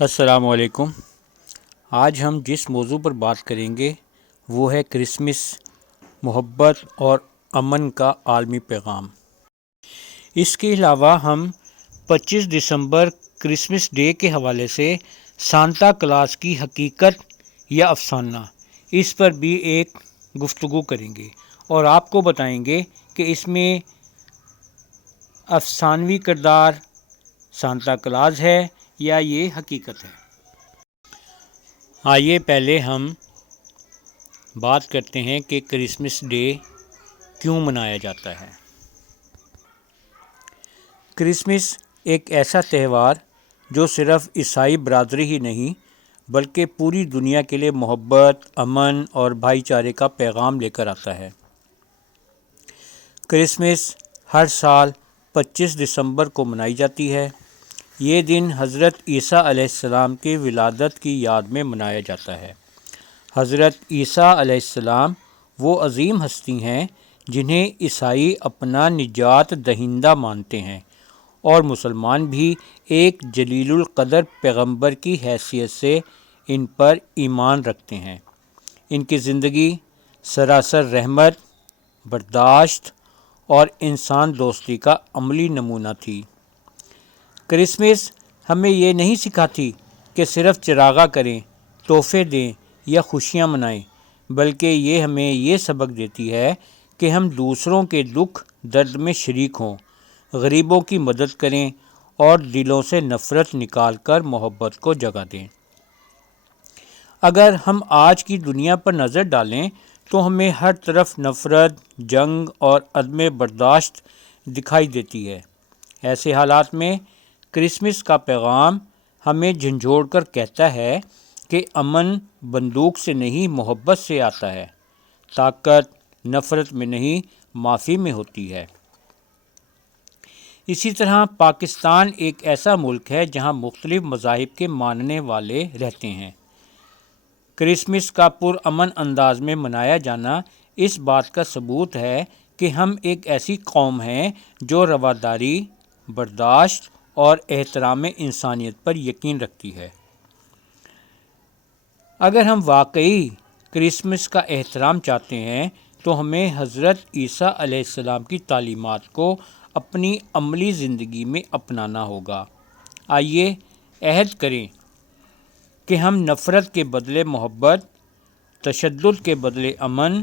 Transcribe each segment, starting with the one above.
السلام علیکم۔ آج ہم جس موضوع پر بات کریں گے وہ ہے کرسمس، محبت اور امن کا عالمی پیغام۔ اس کے علاوہ ہم 25 دسمبر کرسمس ڈے کے حوالے سے سانتا کلاز کی حقیقت یا افسانہ، اس پر بھی ایک گفتگو کریں گے اور آپ کو بتائیں گے کہ اس میں افسانوی کردار سانتا کلاز ہے یا یہ حقیقت ہے۔ آئیے پہلے ہم بات کرتے ہیں کہ کرسمس ڈے کیوں منایا جاتا ہے۔ کرسمس ایک ایسا تہوار جو صرف عیسائی برادری ہی نہیں بلکہ پوری دنیا کے لیے محبت، امن اور بھائی چارے کا پیغام لے کر آتا ہے۔ کرسمس ہر سال 25 دسمبر کو منائی جاتی ہے۔ یہ دن حضرت عیسیٰ علیہ السلام کی ولادت کی یاد میں منایا جاتا ہے۔ حضرت عیسیٰ علیہ السلام وہ عظیم ہستی ہیں جنہیں عیسائی اپنا نجات دہندہ مانتے ہیں اور مسلمان بھی ایک جلیل القدر پیغمبر کی حیثیت سے ان پر ایمان رکھتے ہیں۔ ان کی زندگی سراسر رحمت، برداشت اور انسان دوستی کا عملی نمونہ تھی۔ کرسمس ہمیں یہ نہیں سکھاتی کہ صرف چراغاں کریں، تحفے دیں یا خوشیاں منائیں، بلکہ یہ ہمیں یہ سبق دیتی ہے کہ ہم دوسروں کے دکھ درد میں شریک ہوں، غریبوں کی مدد کریں اور دلوں سے نفرت نکال کر محبت کو جگہ دیں۔ اگر ہم آج کی دنیا پر نظر ڈالیں تو ہمیں ہر طرف نفرت، جنگ اور عدم برداشت دکھائی دیتی ہے۔ ایسے حالات میں کرسمس کا پیغام ہمیں جھنجھوڑ کر کہتا ہے کہ امن بندوق سے نہیں، محبت سے آتا ہے۔ طاقت نفرت میں نہیں، معافی میں ہوتی ہے۔ اسی طرح پاکستان ایک ایسا ملک ہے جہاں مختلف مذاہب کے ماننے والے رہتے ہیں۔ کرسمس کا پرامن انداز میں منایا جانا اس بات کا ثبوت ہے کہ ہم ایک ایسی قوم ہیں جو رواداری، برداشت اور احترام انسانیت پر یقین رکھتی ہے۔ اگر ہم واقعی کرسمس کا احترام چاہتے ہیں تو ہمیں حضرت عیسیٰ علیہ السلام کی تعلیمات کو اپنی عملی زندگی میں اپنانا ہوگا۔ آئیے عہد کریں کہ ہم نفرت کے بدلے محبت، تشدد کے بدلے امن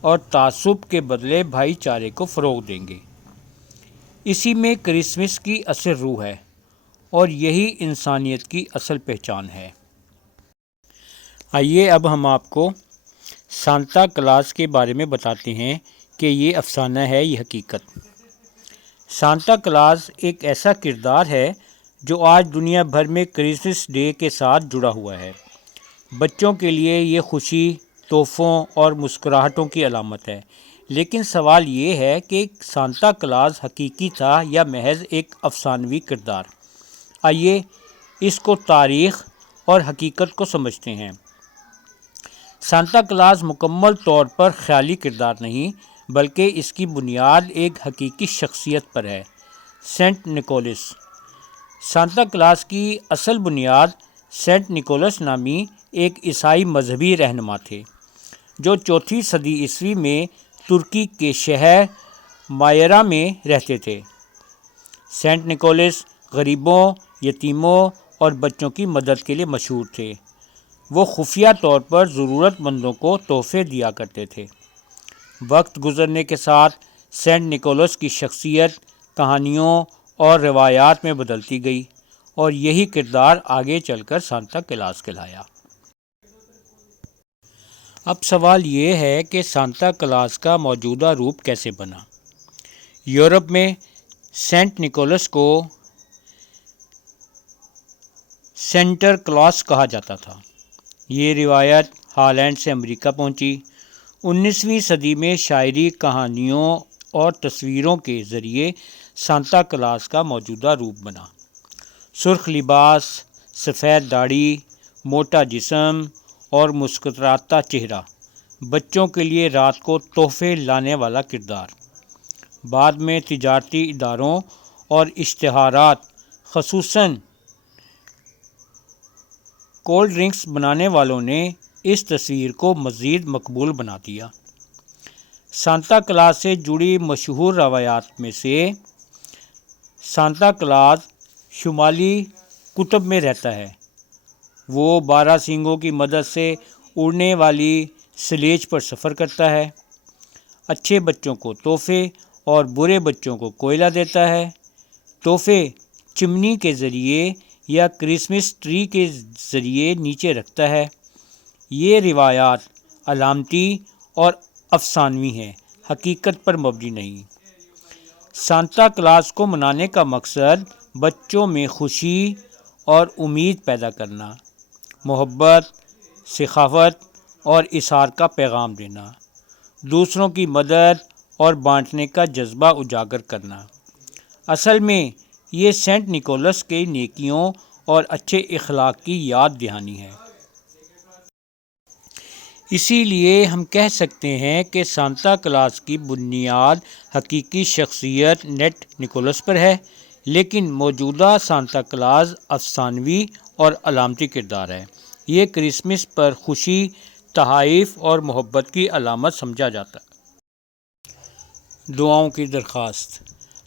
اور تعصب کے بدلے بھائی چارے کو فروغ دیں گے۔ اسی میں کرسمس کی اصل روح ہے اور یہی انسانیت کی اصل پہچان ہے۔ آئیے اب ہم آپ کو سانتا کلاز کے بارے میں بتاتے ہیں کہ یہ افسانہ ہے یہ حقیقت۔ سانتا کلاز ایک ایسا کردار ہے جو آج دنیا بھر میں کرسمس ڈے کے ساتھ جڑا ہوا ہے۔ بچوں کے لیے یہ خوشی، تحفوں اور مسکراہٹوں کی علامت ہے، لیکن سوال یہ ہے کہ سانتا کلاز حقیقی تھا یا محض ایک افسانوی کردار؟ آئیے اس کو تاریخ اور حقیقت کو سمجھتے ہیں۔ سانتا کلاز مکمل طور پر خیالی کردار نہیں بلکہ اس کی بنیاد ایک حقیقی شخصیت پر ہے، سینٹ نکولس۔ سانتا کلاز کی اصل بنیاد سینٹ نکولس نامی ایک عیسائی مذہبی رہنما تھے جو 4 صدی عیسوی میں ترکی کے شہر مایرا میں رہتے تھے۔ سینٹ نکولس غریبوں، یتیموں اور بچوں کی مدد کے لیے مشہور تھے۔ وہ خفیہ طور پر ضرورت مندوں کو تحفے دیا کرتے تھے۔ وقت گزرنے کے ساتھ سینٹ نکولس کی شخصیت کہانیوں اور روایات میں بدلتی گئی اور یہی کردار آگے چل کر سانتا کلاز کہلایا۔ اب سوال یہ ہے کہ سانتا کلاز کا موجودہ روپ کیسے بنا؟ یورپ میں سینٹ نکولس کو سینٹر کلاس کہا جاتا تھا۔ یہ روایت ہالینڈ سے امریکہ پہنچی۔ 19ویں صدی میں شاعری، کہانیوں اور تصویروں کے ذریعے سانتا کلاز کا موجودہ روپ بنا۔ سرخ لباس، سفید داڑھی، موٹا جسم اور مسکراتا چہرہ، بچوں کے لیے رات کو تحفے لانے والا کردار۔ بعد میں تجارتی اداروں اور اشتہارات، خصوصاً کولڈ ڈرنکس بنانے والوں نے اس تصویر کو مزید مقبول بنا دیا۔ سانتا کلاز سے جڑی مشہور روایات میں سے سانتا کلاز شمالی قطب میں رہتا ہے۔ وہ 12 سینگوں کی مدد سے اڑنے والی سلیج پر سفر کرتا ہے، اچھے بچوں کو تحفے اور برے بچوں کو کوئلہ دیتا ہے، تحفے چمنی کے ذریعے یا کرسمس ٹری کے ذریعے نیچے رکھتا ہے۔ یہ روایات علامتی اور افسانوی ہیں، حقیقت پر مبنی نہیں۔ سانتا کلاز کو منانے کا مقصد بچوں میں خوشی اور امید پیدا کرنا، محبت، سخاوت اور اظہار کا پیغام دینا، دوسروں کی مدد اور بانٹنے کا جذبہ اجاگر کرنا۔ اصل میں یہ سینٹ نکولس کے نیکیوں اور اچھے اخلاق کی یاد دہانی ہے۔ اسی لیے ہم کہہ سکتے ہیں کہ سانتا کلاز کی بنیاد حقیقی شخصیت سینٹ نکولس پر ہے، لیکن موجودہ سانتا کلاز افسانوی اور علامتی کردار ہے۔ یہ کرسمس پر خوشی، تحائف اور محبت کی علامت سمجھا جاتا ہے۔ دعاؤں کی درخواست: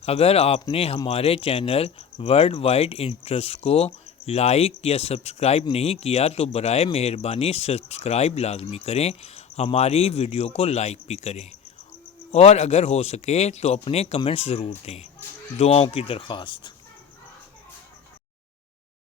اگر آپ نے ہمارے چینل ورلڈ وائڈ انٹرسٹ کو لائک یا سبسکرائب نہیں کیا تو برائے مہربانی سبسکرائب لازمی کریں، ہماری ویڈیو کو لائک بھی کریں، اور اگر ہو سکے تو اپنے کمنٹس ضرور دیں۔ دعاؤں کی درخواست۔